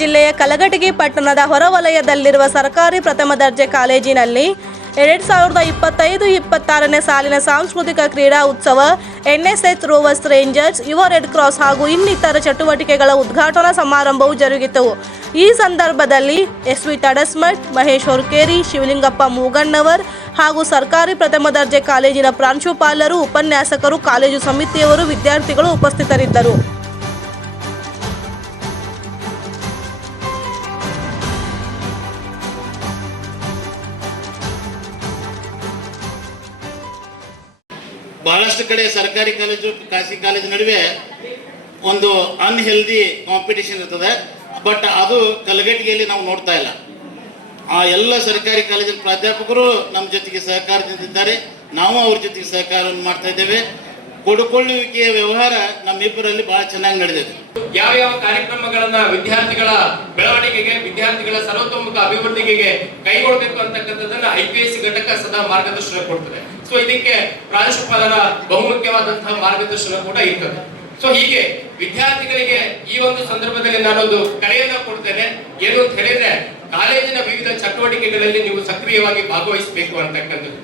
ಜಿಲ್ಲೆಯ ಕಲಘಟಗಿ ಪಟ್ಟಣದ ಹೊರವಲಯದಲ್ಲಿರುವ ಸರ್ಕಾರಿ ಪ್ರಥಮ ದರ್ಜೆ ಕಾಲೇಜಿನಲ್ಲಿ ಎರಡ್ ಸಾವಿರದ ಇಪ್ಪತ್ತೈದು, ಇಪ್ಪತ್ತಾರನೇ ಸಾಲಿನ ಸಾಂಸ್ಕೃತಿಕ ಕ್ರೀಡಾ ಉತ್ಸವ ಎನ್ಎಸ್ಎಚ್ ರೋವರ್ಸ್ ರೇಂಜರ್ಸ್ ಯುವ ರೆಡ್ ಕ್ರಾಸ್ ಹಾಗೂ ಇನ್ನಿತರ ಚಟುವಟಿಕೆಗಳ ಉದ್ಘಾಟನಾ ಸಮಾರಂಭವು ಜರುಗಿತು. ಈ ಸಂದರ್ಭದಲ್ಲಿ ಎಸ್ ವಿ ತಡಸ್ಮಠ್ ಮಹೇಶ್ ಹೊರ್ಕೇರಿ ಶಿವಲಿಂಗಪ್ಪ ಮೂಗಣ್ಣವರ್ ಹಾಗೂ ಸರ್ಕಾರಿ ಪ್ರಥಮ ದರ್ಜೆ ಕಾಲೇಜಿನ ಪ್ರಾಂಶುಪಾಲರು, ಉಪನ್ಯಾಸಕರು, ಕಾಲೇಜು ಸಮಿತಿಯವರು, ವಿದ್ಯಾರ್ಥಿಗಳು ಉಪಸ್ಥಿತರಿದ್ದರು. ಬಹಳಷ್ಟು ಕಡೆ ಸರ್ಕಾರಿ ಕಾಲೇಜು, ಖಾಸಗಿ ಕಾಲೇಜು ನಡುವೆ ಒಂದು ಅನ್ಹೆಲ್ದಿ ಕಾಂಪಿಟೇಷನ್ ಇರ್ತದೆ. ಬಟ್ ಅದು ಕಲಗಟ್ಟಿಗೆಯಲ್ಲಿ ನಾವು ನೋಡ್ತಾ ಇಲ್ಲ. ಆ ಎಲ್ಲ ಸರ್ಕಾರಿ ಕಾಲೇಜಿನ ಪ್ರಾಧ್ಯಾಪಕರು ನಮ್ಮ ಜೊತೆಗೆ ಸಹಕಾರದಿಂದಿದ್ದಾರೆ ನಾವು ಅವ್ರ ಜೊತೆಗೆ ಸಹಕಾರವನ್ನು ಮಾಡ್ತಾ ಇದ್ದೇವೆ. ಕೊಡುಕೊಳ್ಳುವಿಕೆಯ ವ್ಯವಹಾರ ನಮ್ಮಿಬ್ಬರಲ್ಲಿ ಬಹಳ ಚೆನ್ನಾಗಿ ನಡೆದಿದೆ. ಯಾವ ಯಾವ ಕಾರ್ಯಕ್ರಮಗಳನ್ನ ವಿದ್ಯಾರ್ಥಿಗಳ ಬೆಳವಣಿಗೆಗೆ, ವಿದ್ಯಾರ್ಥಿಗಳ ಸರ್ವತೋಮುಖ ಅಭಿವೃದ್ಧಿಗೆ ಕೈಗೊಳ್ಳಬೇಕು ಅಂತಕ್ಕಂಥದ್ದನ್ನ ಐ ಪಿ ಎಸ್ ಘಟಕ ಸದಾ ಮಾರ್ಗದರ್ಶನ ಕೊಡ್ತದೆ. ಸೊ ಇದಕ್ಕೆ ಪ್ರಾಂಶುಪಾಲರ ಬಹುಮುಖ್ಯವಾದಂತಹ ಮಾರ್ಗದರ್ಶನ ಕೂಡ ಇರ್ತದೆ. ಸೊ ಹೀಗೆ ವಿದ್ಯಾರ್ಥಿಗಳಿಗೆ ಈ ಒಂದು ಸಂದರ್ಭದಲ್ಲಿ ನಾನೊಂದು ಕರೆಯನ್ನ ಕೊಡ್ತೇನೆ. ಏನು ಅಂತ ಹೇಳಿದ್ರೆ, ಕಾಲೇಜಿನ ವಿವಿಧ ಚಟುವಟಿಕೆಗಳಲ್ಲಿ ನೀವು ಸಕ್ರಿಯವಾಗಿ ಭಾಗವಹಿಸಬೇಕು ಅಂತಕ್ಕಂಥದ್ದು.